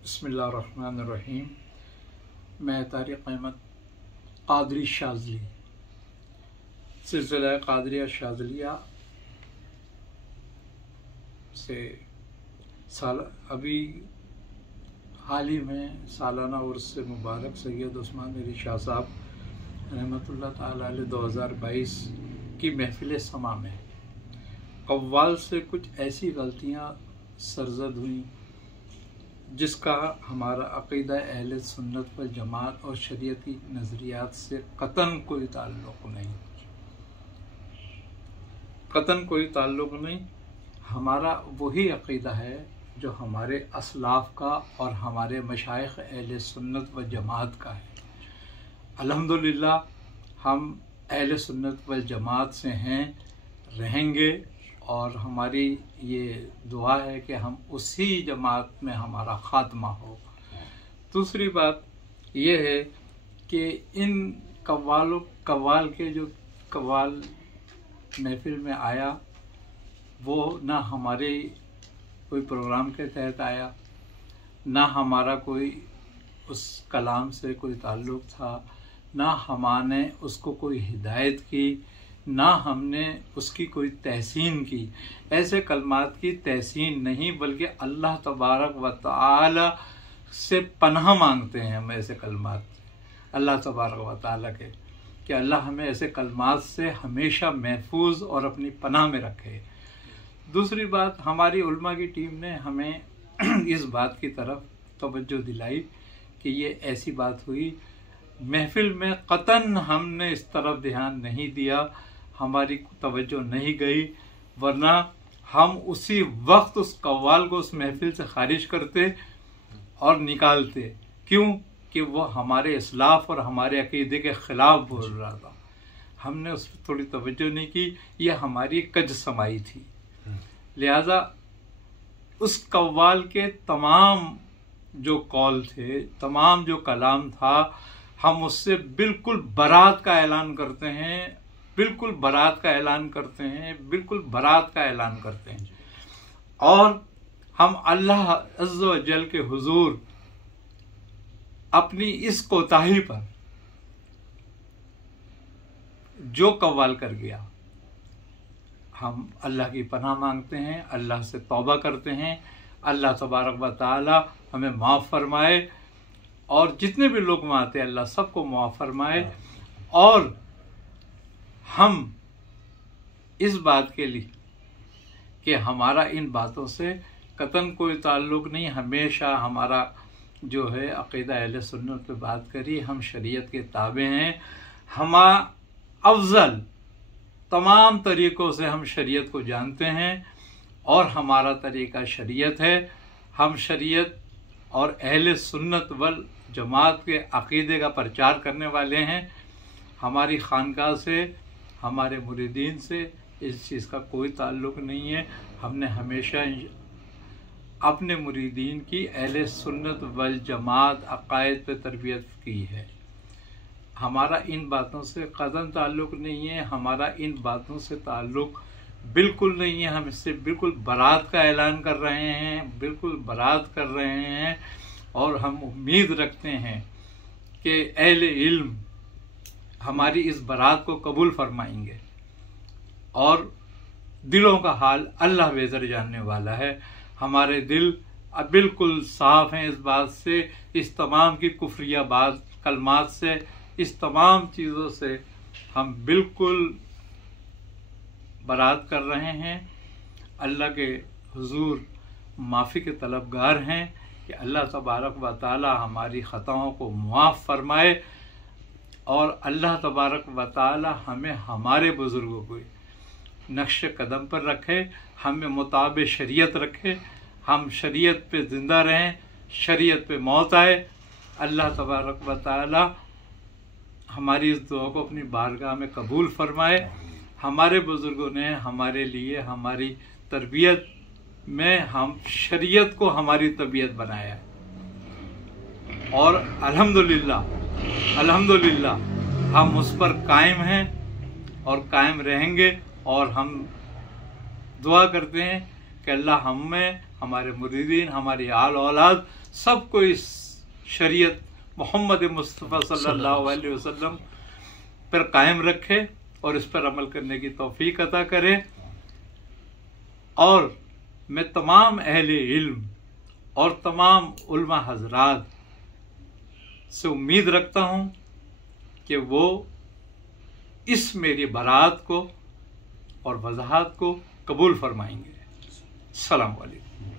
बिस्मिल्लाहिर्रहमानिर्रहीम। मैं तारिक अहमद क़ादरी शाज़ली सिलसिला क़ादरिया शाज़लिया से अभी हाल ही में सालाना उर्स मुबारक सैयद उस्मान अली शाह साहब रहमतुल्लाह ताला अलैह 2022 की महफिल समा में कव्वाल से कुछ ऐसी गलतियाँ सरज़द हुई जिसका हमारा अक़ीदा अहले सुन्नत व जमात और शरीयती नज़रियात से कतन कोई ताल्लुक़ नहीं। हमारा वही अक़ीदा है जो हमारे असलाफ़ का और हमारे मशाइख़ अहले सुन्नत व जमात का है। अल्हम्दुलिल्लाह हम अहले सुन्नत व जमात से हैं, रहेंगे और हमारी ये दुआ है कि हम उसी जमात में हमारा ख़ात्मा हो। दूसरी बात ये है कि इन कव्वाल के जो कव्वाल महफिल में आया वो ना हमारे कोई प्रोग्राम के तहत आया, ना हमारा कोई उस कलाम से कोई ताल्लुक़ था, ना हमने उसको कोई हिदायत की, ना हमने उसकी कोई तहसीन की। ऐसे कलमात की तहसीन नहीं बल्कि अल्लाह तबारक व तआला से पनाह मांगते हैं हम ऐसे कलमात अल्लाह तबारक व तआला के कि अल्लाह हमें ऐसे कलमात से हमेशा महफूज और अपनी पनाह में रखे। दूसरी बात, हमारी उलमा की टीम ने हमें इस बात की तरफ तवज्जो दिलाई कि ये ऐसी बात हुई, महफिल में कतन हमने इस तरफ ध्यान नहीं दिया, हमारी तवज्जो नहीं गई, वरना हम उसी वक्त उस कव्वाल को उस महफिल से खारिज करते और निकालते। क्यों कि वो हमारे इस्लाफ और हमारे अकीदे के ख़िलाफ़ बोल रहा था। हमने उस पर थोड़ी तवज्जो नहीं की, यह हमारी कज समाई थी। लिहाजा उस कव्वाल के तमाम जो कौल थे, तमाम जो कलाम था, हम उससे बिल्कुल बरात का ऐलान करते हैं, बिल्कुल बरात का ऐलान करते हैं, बिल्कुल बरात का ऐलान करते हैं। और हम अल्लाह अज़्ज़ व जल के हुजूर अपनी इस कोताही पर जो कव्वाल कर गया, हम अल्लाह की पनाह मांगते हैं, अल्लाह से तौबा करते हैं, अल्लाह तबारक व तआला हमें माफ़ फरमाए और जितने भी लोग वहाँ आते अल्लाह सबको माफ़ फरमाए। और हम इस बात के लिए कि हमारा इन बातों से कतन कोई ताल्लुक़ नहीं, हमेशा हमारा जो है अक़ीदा अहले सुन्नत पे बात करी, हम शरीयत के ताबे हैं, हम अफ़ज़ल तमाम तरीक़ों से हम शरीयत को जानते हैं और हमारा तरीक़ा शरीयत है। हम शरीयत और अहले सुन्नत वल जमात के अक़ीदे का प्रचार करने वाले हैं। हमारी खानकाह से, हमारे मुरीदीन से इस चीज़ का कोई ताल्लुक़ नहीं है। हमने हमेशा अपने मुरीदीन की अहले सुन्नत वल जमात अक़ायद पे तरबियत की है। हमारा इन बातों से कतन ताल्लुक़ नहीं है, हमारा इन बातों से ताल्लुक़ बिल्कुल नहीं है। हम इससे बिल्कुल बरात का ऐलान कर रहे हैं, बिल्कुल बरात कर रहे हैं और हम उम्मीद रखते हैं कि अहले इल्म हमारी इस बरात को कबूल फरमाएंगे और दिलों का हाल अल्लाह बेहतर जानने वाला है। हमारे दिल अब बिल्कुल साफ़ हैं इस बात से, इस तमाम की कुफ्रिया बात कलमात से, इस तमाम चीज़ों से हम बिल्कुल बरात कर रहे हैं। अल्लाह के हुजूर माफ़ी के तलबगार हैं कि अल्लाह तबारक व तआला हमारी ख़ताओं को मुआफ़ फरमाए और अल्लाह तबारक व तआला हमें हमारे बुज़ुर्गों को नक्श कदम पर रखे, हमें मुताबिक शरीयत रखे, हम शरीयत पे ज़िंदा रहें, शरीयत पे मौत आए। अल्लाह तबारक व तआला हमारी इस दुआ को अपनी बारगाह में कबूल फरमाए। हमारे बुज़ुर्गों ने हमारे लिए हमारी तरबियत में हम शरीयत को हमारी तबीयत बनाया और अल्हम्दुलिल्लाह हम उस पर कायम हैं और कायम रहेंगे। और हम दुआ करते हैं कि अल्लाह हमें, हमारे मुरीदीन, हमारी आल औलाद सबको इस शरीयत मोहम्मद मुस्तफ़ा सल्लल्लाहु अलैहि वसल्लम पर कायम रखे और इस पर अमल करने की तौफीक अता करे। और मैं तमाम अहले इल्म और तमाम उलमा हजरात से उम्मीद रखता हूँ कि वो इस मेरी बारात को और वजाहत को कबूल फरमाएंगे। अस्सलाम वालेकुम।